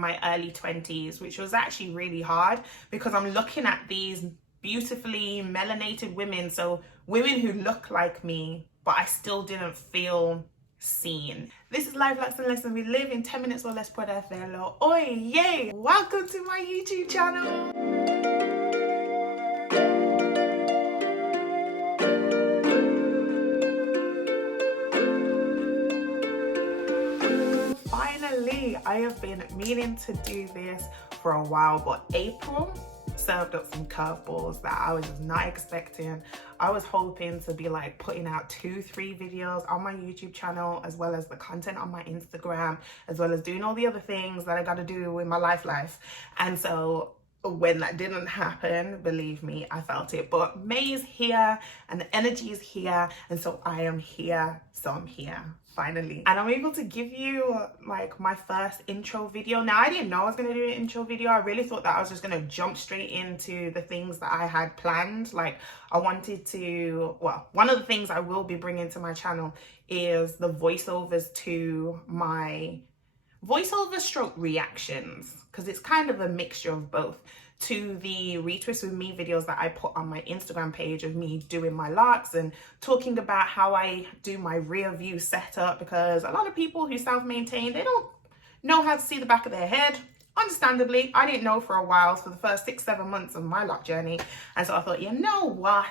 my early 20s, which was actually really hard because I'm looking at these beautifully melanated women, so women who look like me, but I still didn't feel seen. This is Life, Locs and Lessons We Live in 10 minutes or less per hacerlo. Oy, yay! Welcome to my YouTube channel. Finally, I have been meaning to do this for a while, but April served up some curveballs that I was not expecting. I was hoping to be like putting out 2-3 videos on my YouTube channel, as well as the content on my Instagram, as well as doing all the other things that I got to do in my life. And so when that didn't happen, believe me, I felt it. But May is here and the energy is here, and so I am here. So I'm here finally, and I'm able to give you like my first intro video. Now, I didn't know I was going to do an intro video. I really thought that I was just going to jump straight into the things that I had planned. Like, I wanted to, well, one of the things I will be bringing to my channel is the voiceovers to my voiceover stroke reactions, because it's kind of a mixture of both, to the Retwist with me videos that I put on my Instagram page of me doing my Locs and talking about how I do my rear view setup, because a lot of people who self-maintain, they don't know how to see the back of their head. Understandably, I didn't know for a while, for the first 6-7 months of my Loc journey. And so I thought, you know what?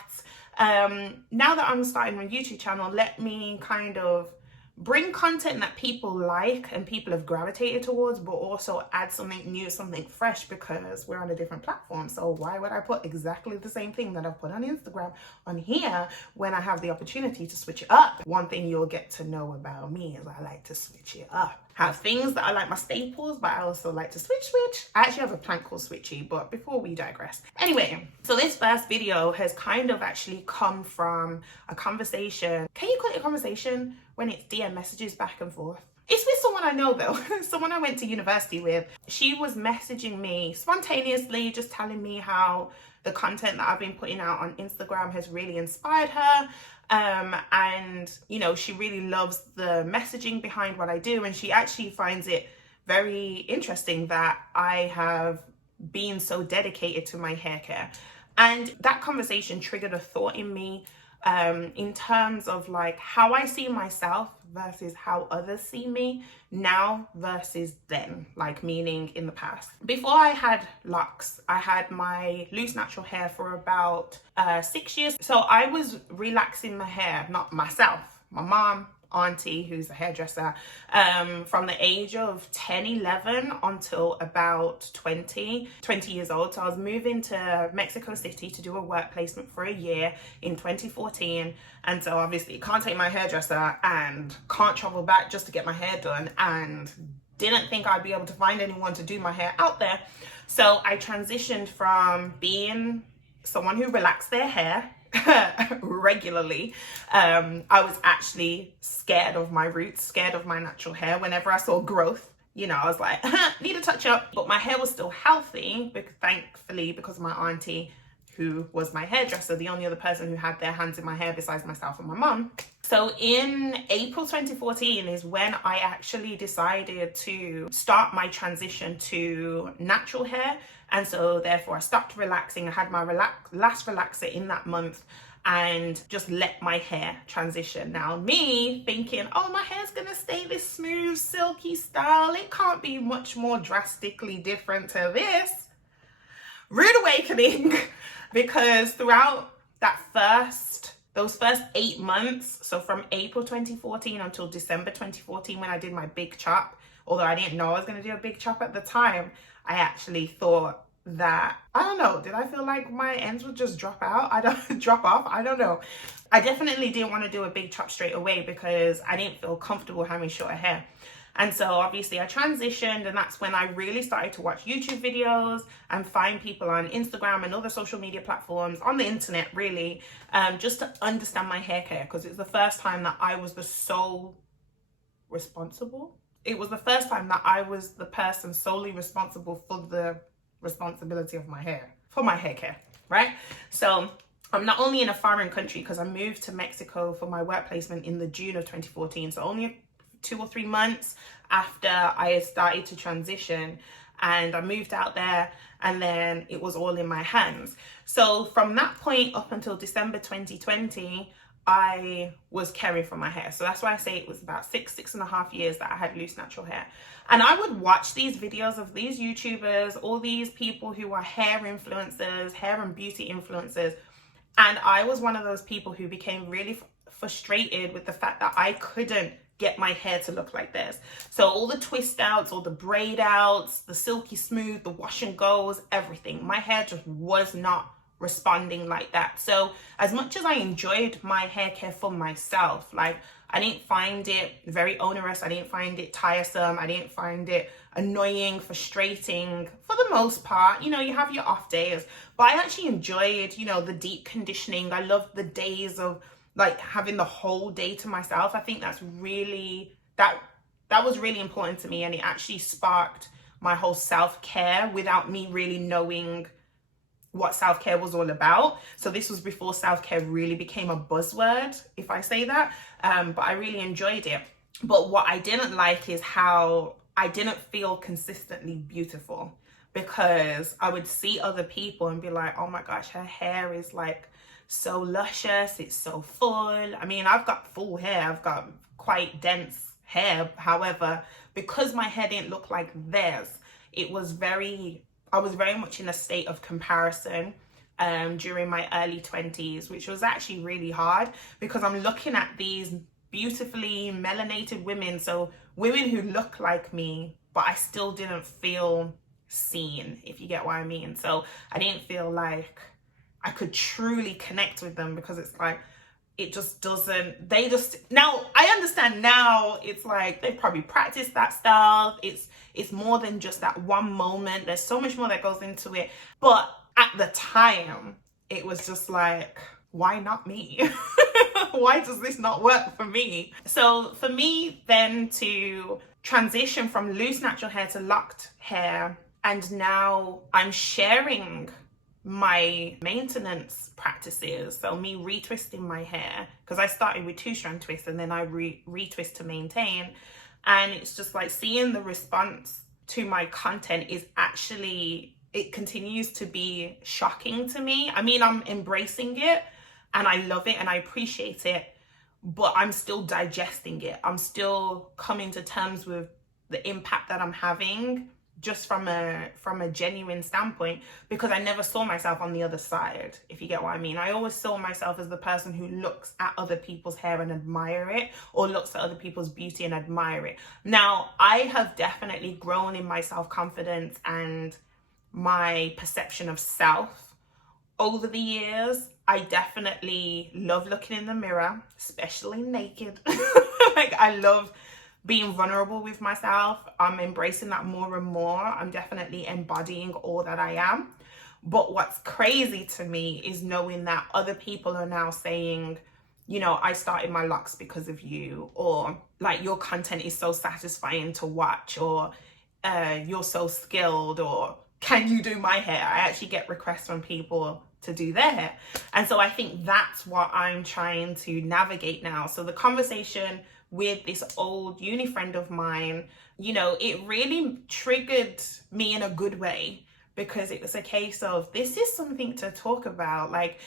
Now that I'm starting my YouTube channel, let me kind of bring content that people like and people have gravitated towards, but also add something new, something fresh, because we're on a different platform. So why would I put exactly the same thing that I've put on Instagram on here when I have the opportunity to switch it up? One thing you'll get to know about me is I like to switch it up. I have things that I like my staples, but I also like to switch. I actually have a plant called Switchy, but before we digress. Anyway, so this first video has kind of actually come from a conversation. Can you call it a conversation when it's DM messages back and forth? It's with someone I know though, someone I went to university with. She was messaging me spontaneously, just telling me how the content that I've been putting out on Instagram has really inspired her. And you know, she really loves the messaging behind what I do, and she actually finds it very interesting that I have been so dedicated to my hair care. And that conversation triggered a thought in me, in terms of like how I see myself versus how others see me now versus then, like meaning in the past. Before I had Locs, I had my loose natural hair for about 6 years. So I was relaxing my hair, not myself, my mom, auntie, who's a hairdresser, from the age of 10, 11 until about 20 years old. So I was moving to Mexico City to do a work placement for a year in 2014. And so obviously can't take my hairdresser and can't travel back just to get my hair done, and didn't think I'd be able to find anyone to do my hair out there. So I transitioned from being someone who relaxed their hair regularly. I was actually scared of my roots, scared of my natural hair. Whenever I saw growth, you know, I was like, need a touch up. But my hair was still healthy, thankfully, because of my auntie, who was my hairdresser, the only other person who had their hands in my hair besides myself and my mum. So in April 2014 is when I actually decided to start my transition to natural hair. And so therefore I stopped relaxing. I had my last relaxer in that month and just let my hair transition. Now me thinking, oh, my hair's gonna stay this smooth, silky style. It can't be much more drastically different to this. Rude awakening. Because throughout those first 8 months, so from April 2014 until December 2014, when I did my big chop, although I didn't know I was going to do a big chop at the time, I actually thought that, I don't know, did I feel like my ends would just drop off? I don't know. I definitely didn't want to do a big chop straight away because I didn't feel comfortable having shorter hair. And so obviously I transitioned, and that's when I really started to watch YouTube videos and find people on Instagram and other social media platforms on the internet, really, just to understand my hair care, because it's the first time that I was the sole responsible. It was the first time that I was the person solely responsible for the responsibility of my hair, for my hair care, right? So I'm not only in a foreign country, because I moved to Mexico for my work placement in the June of 2014, so only 2 or 3 months after I had started to transition, and I moved out there, and then it was all in my hands. So from that point up until December 2020, I was caring for my hair. So that's why I say it was about 6.5 years that I had loose natural hair. And I would watch these videos of these YouTubers, all these people who are hair influencers, hair and beauty influencers. And I was one of those people who became really frustrated with the fact that I couldn't get my hair to look like this. So all the twist outs, all the braid outs, the silky smooth, the wash and goes, everything. My hair just was not responding like that. So as much as I enjoyed my hair care for myself, like I didn't find it very onerous, I didn't find it tiresome, I didn't find it annoying, frustrating for the most part. You know, you have your off days, but I actually enjoyed, you know, the deep conditioning. I loved the days of like having the whole day to myself. I think that's really, that was really important to me, and it actually sparked my whole self-care without me really knowing what self-care was all about. So this was before self-care really became a buzzword, if I say that, but I really enjoyed it. But what I didn't like is how I didn't feel consistently beautiful, because I would see other people and be like, oh my gosh, her hair is like so luscious, it's so full. I mean, I've got full hair, I've got quite dense hair. However, because my hair didn't look like theirs, I was very much in a state of comparison during my early 20s, which was actually really hard, because I'm looking at these beautifully melanated women, so women who look like me, but I still didn't feel seen, if you get what I mean. So I didn't feel like I could truly connect with them, because it's like, it just doesn't, now I understand now, it's like they probably practice that style. It's more than just that one moment. There's so much more that goes into it. But at the time, it was just like, why not me? Why does this not work for me? So for me then to transition from loose natural hair to locked hair, and now I'm sharing my maintenance practices, so me retwisting my hair, because I started with 2-strand twist and then I retwist to maintain, and it's just like seeing the response to my content is actually, it continues to be shocking to me. I mean, I'm embracing it and I love it and I appreciate it, but I'm still digesting it. I'm still coming to terms with the impact that I'm having, just from a genuine standpoint, because I never saw myself on the other side, if you get what I mean. I always saw myself as the person who looks at other people's hair and admire it, or looks at other people's beauty and admire it. Now, I have definitely grown in my self-confidence and my perception of self over the years. I definitely love looking in the mirror, especially naked. Like, I love being vulnerable with myself. I'm embracing that more and more. I'm definitely embodying all that I am. But what's crazy to me is knowing that other people are now saying, you know, I started my locks because of you, or like, your content is so satisfying to watch, or you're so skilled, or can you do my hair? I actually get requests from people to do their hair. And so I think that's what I'm trying to navigate now. So the conversation with this old uni friend of mine, you know, it really triggered me in a good way, because it was a case of, this is something to talk about. Like,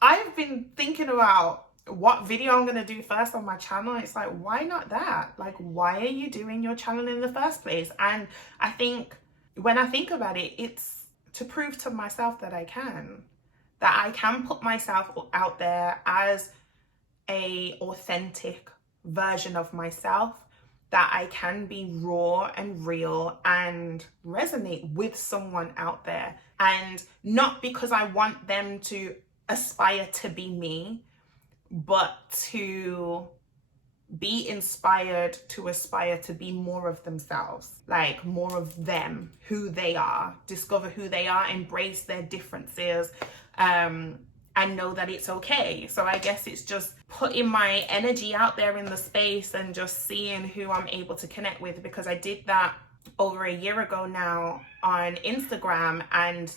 I've been thinking about what video I'm gonna do first on my channel. It's like, why not that? Like, why are you doing your channel in the first place? And I think when I think about it, it's to prove to myself that I can put myself out there as a authentic version of myself, that I can be raw and real and resonate with someone out there. And not because I want them to aspire to be me, but to be inspired to aspire to be more of themselves, like more of them, who they are, discover who they are, embrace their differences, and know that it's okay. So I guess it's just putting my energy out there in the space and just seeing who I'm able to connect with, because I did that over a year ago now on Instagram, and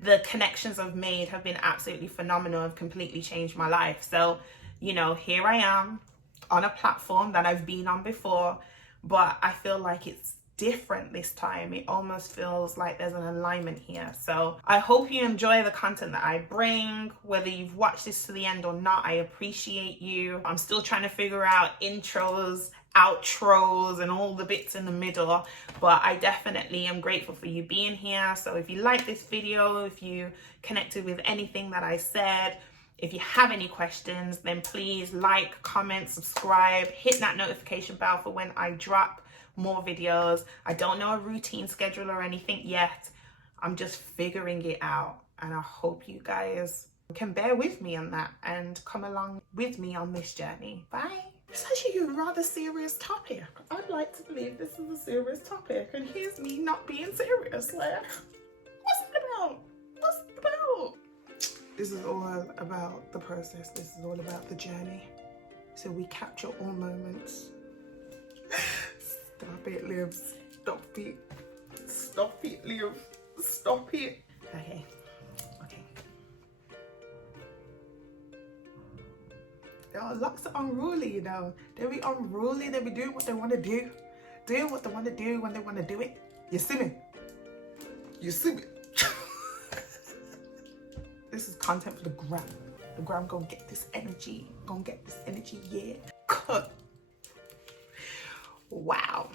the connections I've made have been absolutely phenomenal, have completely changed my life. So, you know, here I am on a platform that I've been on before, but I feel like it's different this time. It almost feels like there's an alignment here. So I hope you enjoy the content that I bring. Whether you've watched this to the end or not, I appreciate you. I'm still trying to figure out intros, outros, and all the bits in the middle, but I definitely am grateful for you being here. So if you like this video, if you connected with anything that I said, if you have any questions, then please like, comment, subscribe, hit that notification bell for when I drop more videos. I don't know a routine schedule or anything yet. I'm just figuring it out, and I hope you guys can bear with me on that and come along with me on this journey. Bye. It's actually a rather serious topic. I'd like to believe this is a serious topic, and here's me not being serious. Like, what's it about? What's it about? This is all about the process. This is all about the journey. So we capture all moments. Stop it, Liv. Stop it. Stop it, Liv. Stop it. Okay. Oh, Locs are unruly, you know. They be unruly. They be doing what they want to do. Doing what they want to do when they want to do it. You see me? You see me? This is content for the gram. The gram gonna get this energy. Gonna get this energy, yeah. Cut. Wow.